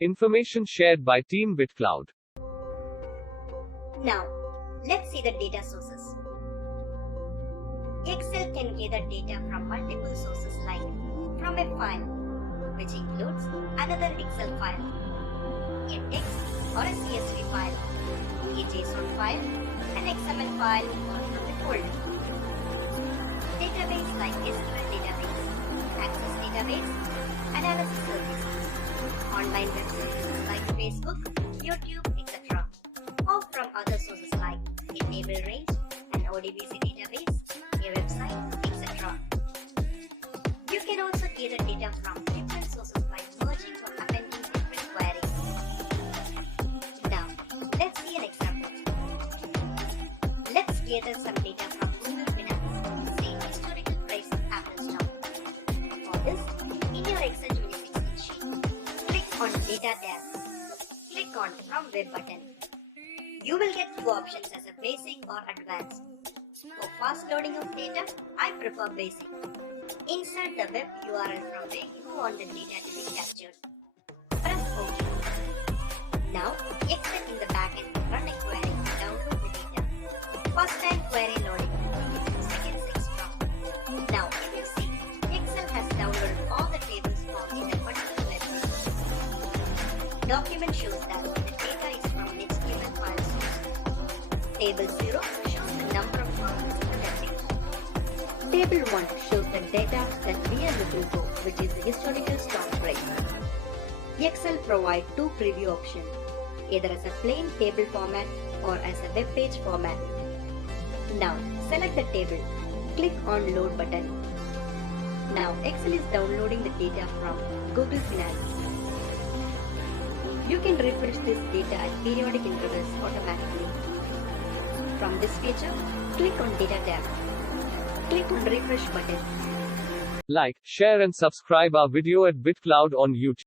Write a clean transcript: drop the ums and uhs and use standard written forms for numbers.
Information shared by Team BitCloud. Now, let's see the data sources. Excel can gather data from multiple sources like from a file, which includes another Excel file, a text or a CSV file, a JSON file, an XML file, or from a folder. Database like SQL database, Access database, analysis services, online web services like Facebook, YouTube, etc. Or from other sources like a table range, an ODBC database, a website, etc. You can also gather data from different sources by merging or appending different queries. Now, let's see an example. Let's gather some data from Google Finance, say historical price of Apple stock. For this, in your Excel 2016 sheet, click on Data tab. Click on From Web button. You will get two options as a basic or advanced. For fast loading of data, I prefer basic. Insert the web URL from where you want the data to be captured. Press OK. Now, Excel in the backend will run a query to download the data. First time query loading, it will seconds extra. Now, if you see, Excel has downloaded all the tables found in a particular web page. Document shows that the data is from an HTML file source. Table 0 shows the number of columns in the page. Table 1 shows the data that we are looking for, which is the historical stock price. Excel provides two preview options, either as a plain table format or as a web page format. Now, select the table. Click on Load button. Now, Excel is downloading the data from Google Finance. You can refresh this data at periodic intervals automatically. From this feature, click on Data tab. Click on Refresh button. Like, share and subscribe our video at BitCloud on YouTube.